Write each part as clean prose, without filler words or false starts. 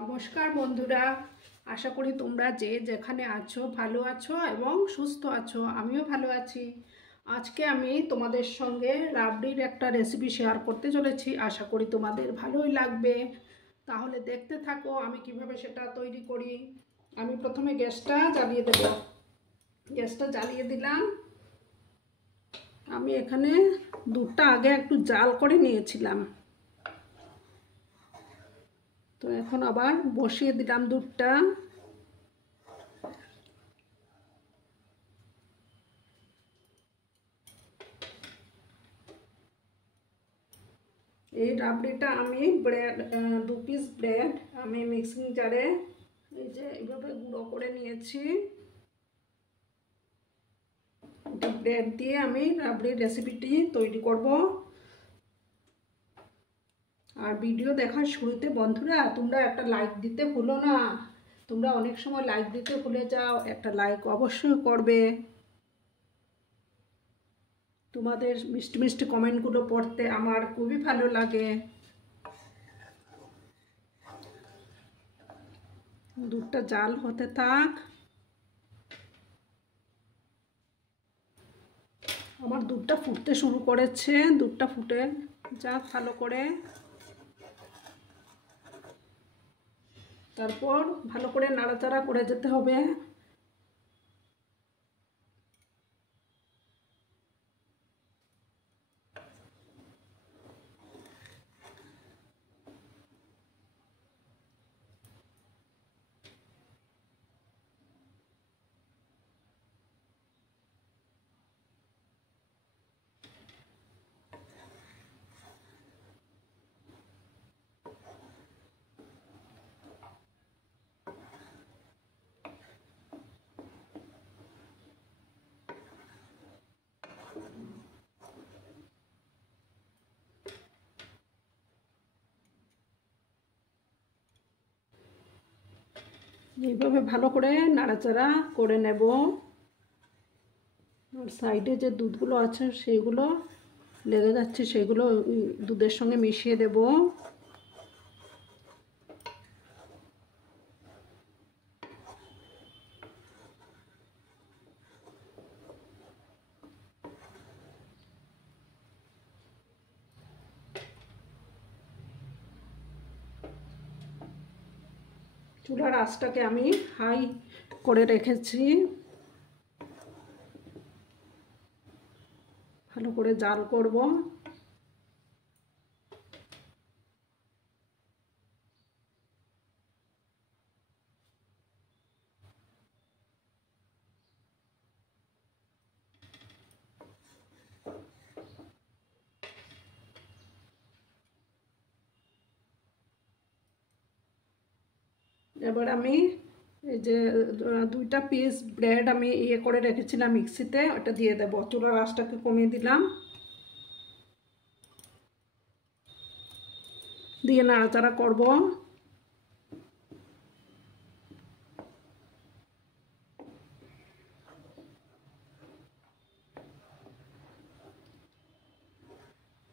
নমস্কার বন্ধুরা, আশা করি তোমরা যে যেখানে আছো ভালো আছো এবং সুস্থ আছো। আমিও ভালো আছি। আজকে আমি তোমাদের সঙ্গে রাবড়ির একটা রেসিপি শেয়ার করতে চলেছি। আশা করি তোমাদের ভালোই লাগবে। তাহলে দেখতে থাকো আমি কিভাবে সেটা তৈরি করি। আমি প্রথমে গ্যাসটা জ্বালিয়ে দেব। গ্যাসটা জ্বালিয়ে দিলাম। আমি এখানে দুধটা আগে একটু জাল করে নিয়েছিলাম, তো এখন আবার বসিয়ে দিলাম দুধটা। এই রাবড়িটা আমি ব্রেড 2 পিস ব্রেড আমি মিক্সিং জারে এই যে এইভাবে গুঁড়ো করে নিয়েছি। ব্রেড দিয়ে আমি রাবড়ির রেসিপিটি তৈরি করব। আর ভিডিও দেখার শুরুতে বন্ধুরা তোমরা একটা লাইক দিতে ভুলো না। তোমরা অনেক সময় লাইক দিতে ভুলে যাও, একটা লাইক অবশ্যই করবে। তোমাদের মিষ্টি মিষ্টি কমেন্টগুলো পড়তে আমার খুবই ভালো লাগে। দুধটা জাল হতে থাক। আমার দুধটা ফুটতে শুরু করেছে। দুধটা ফুটে যাক ভালো করে, তারপর ভালো করে নাড়াচাড়া করে যেতে হবে। এইভাবে ভালো করে নাড়াচাড়া করে নেব। আর সাইডে যে দুধগুলো আছে সেইগুলো লেগে যাচ্ছে, সেগুলো দুধের সঙ্গে মিশিয়ে দেব। চুলার আঁচটাকে আমি হাই করে রেখেছি। ভালো করে জাল করব। এবার আমি এই যে 2টা পিস ব্রেড আমি ইয়ে করে রেখেছিলাম মিক্সিতে, ওটা দিয়ে দেবো। চুলার আঁচটাকে কমিয়ে দিলাম, দিয়ে নাড়াচাড়া করব।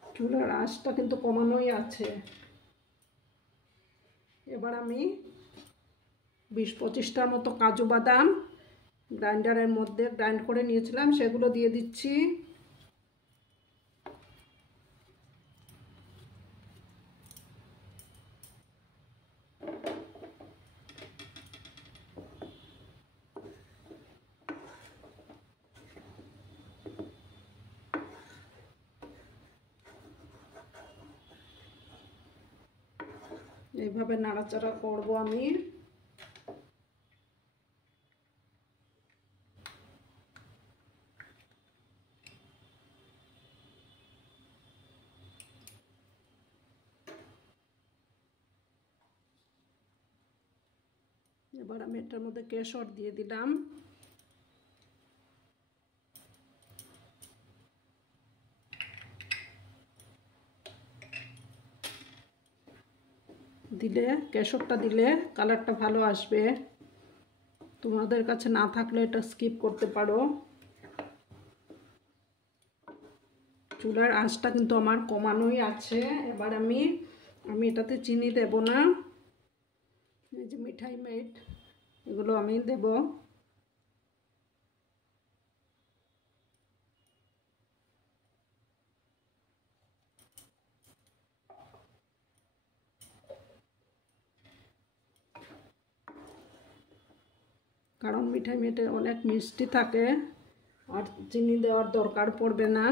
চুলার আঁচটা কিন্তু কমানোই আছে। এবার আমি 20-25টার মতো কাজু বাদাম গ্রাইন্ডারের মধ্যে গ্রাইন্ড করে নিয়েছিলাম, সেগুলো দিয়ে দিচ্ছি। এইভাবে নাড়াচাড়া করব আমি। এবার আমি এটার মধ্যে কেশর দিয়ে দিলাম। দিলে কেশরটা দিলে কালারটা ভালো আসবে। তোমাদের কাছে না থাকলে এটা স্কিপ করতে পারো। চুলার আঁচটা কিন্তু আমার কমানোই আছে। এবার আমি এটাতে চিনি দেব না, এই যে মিঠাই মেট, এগুলো আমি দেব। কারণ মিঠাই মেটে অনেক মিষ্টি থাকে, আর চিনি দেওয়ার দরকার পড়বে না।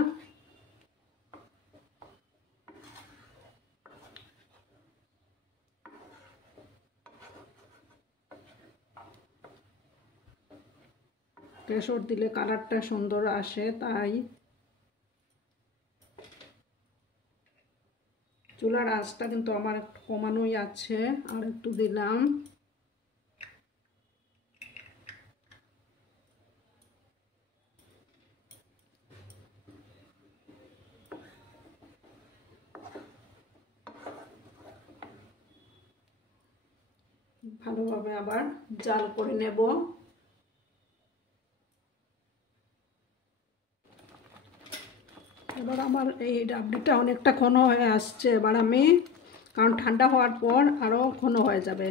কেশর দিলে কালারটা সুন্দর আসে, তাই। চুলার আঁচটা কিন্তু আমার একটু কমানোই আছে, আর একটু দিলাম। ভালোভাবে আবার জাল করে নেব। এবার আমার এই রাবড়িটা অনেকটা ঘন হয়ে আসছে। এবার আমি, কারণ ঠান্ডা হওয়ার পর আরও ঘন হয়ে যাবে,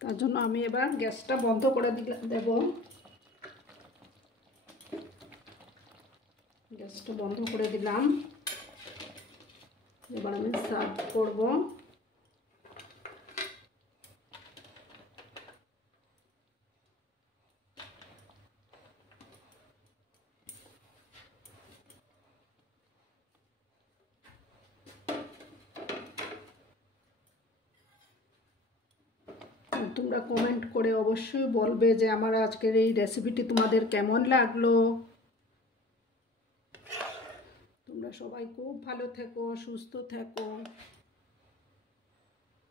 তার জন্য আমি এবার গ্যাসটা বন্ধ করে দেব। গ্যাসটা বন্ধ করে দিলাম। এবার আমি সার্ভ করব। তোমরা কমেন্ট করে অবশ্যই বলবে যে আমার আজকের এই রেসিপিটি তোমাদের কেমন লাগলো। তোমরা সবাই খুব ভালো থেকো, সুস্থ থেকো।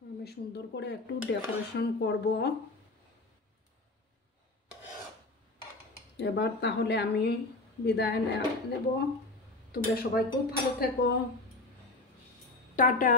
আমি সুন্দর করে একটু ডেকোরেশন করব। এবার তাহলে আমি বিদায় নেব। তোমরা সবাই খুব ভালো থেকো। টাটা।